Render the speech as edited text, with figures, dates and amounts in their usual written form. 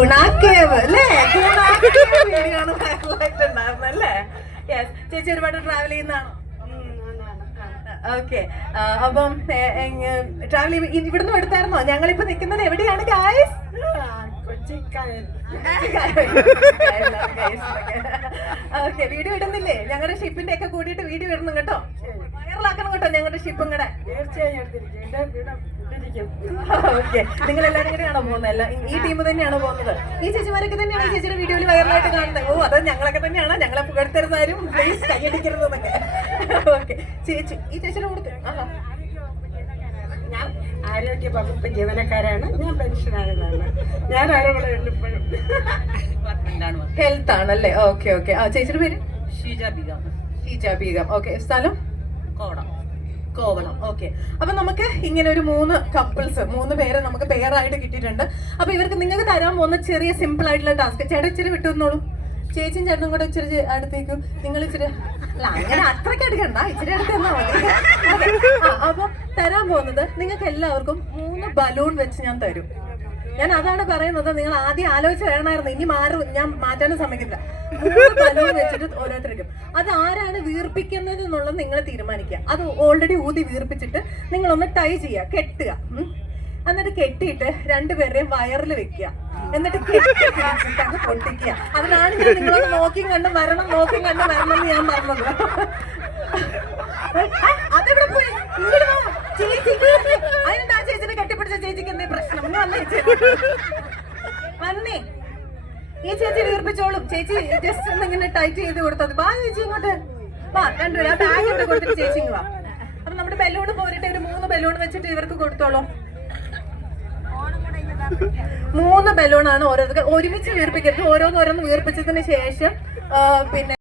ഗുണാക്കേവ് അല്ലേ? ഗുണാക്കേവ് വീഡിയോ ആണ് വൈറലായിട്ടുണ്ടായിരുന്നത് അല്ലേ? യെസ്. ചേച്ചി ഒരുപാട് ട്രാവൽ ചെയ്യുന്നതാണോ? ഓക്കെ. അപ്പം ട്രാവൽ ഇവിടുന്ന് എടുത്തായിരുന്നോ? ഞങ്ങളിപ്പോ നിൽക്കുന്നത് എവിടെയാണ് ഗായ്സ്? ഓക്കെ. വീഡിയോ ഇടുന്നില്ലേ? ഞങ്ങളുടെ ഷിപ്പിന്റെ ഒക്കെ കൂടിയിട്ട് വീഡിയോ ഇടണം കേട്ടോ. വൈറലാക്കണം കേട്ടോ ഞങ്ങളുടെ ഷിപ്പും കൂടെ. ഓക്കെ. നിങ്ങൾ എല്ലാവരും കൂടെയാണോ പോകുന്നത്? ഈ ടീം തന്നെയാണോ പോകുന്നത്? ഈ ചേച്ചിമാരൊക്കെ തന്നെയാണ് ഈ ചേച്ചിയുടെ വീഡിയോയിൽ വൈറലായിട്ട് കാണുന്നത്. ഓ, അത് ഞങ്ങളൊക്കെ തന്നെയാണ്. ഞങ്ങളെ പുകഴ്ത്തരുതാരും പ്ലീസ് കൈയടിക്കരുതെന്നൊക്കെ. ഓക്കെ. ചേച്ചി ഈ ചേച്ചിയുടെ കൊടുത്ത് ഞാൻ ആരോഗ്യ വകുപ്പ് ജീവനക്കാരാണ്. ഞാൻ പെൻഷനായതാണ്. ഞാൻ ആരോഗ്യം ഹെൽത്ത് ആണല്ലേ? Okay okay. ആ ചേച്ചിയുടെ പേര്? ഷീജ ബീഗം. ഷീജ ബീഗം. ഓക്കെ. സ്ഥലം? കോവളം. കോവളം. ഓക്കെ. അപ്പൊ നമുക്ക് ഇങ്ങനെ ഒരു 3 പേരെ നമുക്ക് പെയറായിട്ട് കിട്ടിയിട്ടുണ്ട്. അപ്പൊ ഇവർക്ക് നിങ്ങൾക്ക് തരാൻ പോകുന്ന ചെറിയ സിമ്പിൾ ആയിട്ടുള്ള ടാസ്ക്. ചേട്ടൻ ഇച്ചിരി വിട്ടുവന്നോളൂ. ചേച്ചിയും ചേട്ടനും കൂടെ ഇച്ചിരി അടുത്തേക്കും. നിങ്ങൾ ഇച്ചിരി അല്ല അങ്ങനെ അത്രയ്ക്ക് എടുക്കണ്ട, ഇച്ചിരി അടുത്ത് തന്നാ മതി. അപ്പൊ തരാൻ പോകുന്നത് നിങ്ങൾക്ക് എല്ലാവർക്കും 3 ബലൂൺ വെച്ച് ഞാൻ തരും. ഞാൻ അതാണ് പറയുന്നത്. നിങ്ങൾ ആദ്യം ആലോചിച്ച് വേണമായിരുന്നു. ഇനി ഞാൻ മാറ്റാനും സമ്മതിക്കില്ല. 3 ബലൂൺ വെച്ചിട്ട് ഓരോരുത്തർക്കും അത് ആരാണ് വീർപ്പിക്കുന്നത് എന്നുള്ളത് നിങ്ങൾ തീരുമാനിക്കുക. അത് ഓൾറെഡി ഊതി വീർപ്പിച്ചിട്ട് നിങ്ങളൊന്ന് ടൈ ചെയ്യുക, കെട്ടുക. എന്നിട്ട് കെട്ടിയിട്ട് 2 പേരുടെയും വയറിൽ വെക്കുക. എന്നിട്ട് കെട്ടിട്ട് പൊട്ടിക്കുക. അതിനാണ് ഞാൻ നിങ്ങളൊന്ന് നോക്കിയും കണ്ട് വരണം എന്ന് ഞാൻ പറഞ്ഞത്. അതെവിടെ പോയി? ചേച്ചി അതിനെന്താ ചേച്ചിനെ കെട്ടിപ്പിടിച്ച ചേച്ചിക്ക് എന്തേ പ്രശ്നം? വന്നേ. ഈ ചേച്ചി വീർപ്പിച്ചോളും. ചേച്ചി ജസ്റ്റ് ഒന്ന് ഇങ്ങനെ ടൈറ്റ് ചെയ്ത് കൊടുത്തത്. വാ ചേച്ചി ഇങ്ങോട്ട് വാ. 2 പേര് ആ ബാഗ് ഇവിടെ കൊടുത്തിട്ട് ചേച്ചി വാ. അപ്പൊ നമ്മുടെ ബലൂൺ പോരിട്ട് ഒരു 3 ബലൂൺ വെച്ചിട്ട് ഇവർക്ക് കൊടുത്തോളൂ. 3 ബലൂണാണ് ഓരോരുത്തർ. ഒരുമിച്ച് വീർപ്പിക്കരുത്. ഓരോന്ന് വീർപ്പിച്ചതിന് ശേഷം പിന്നെ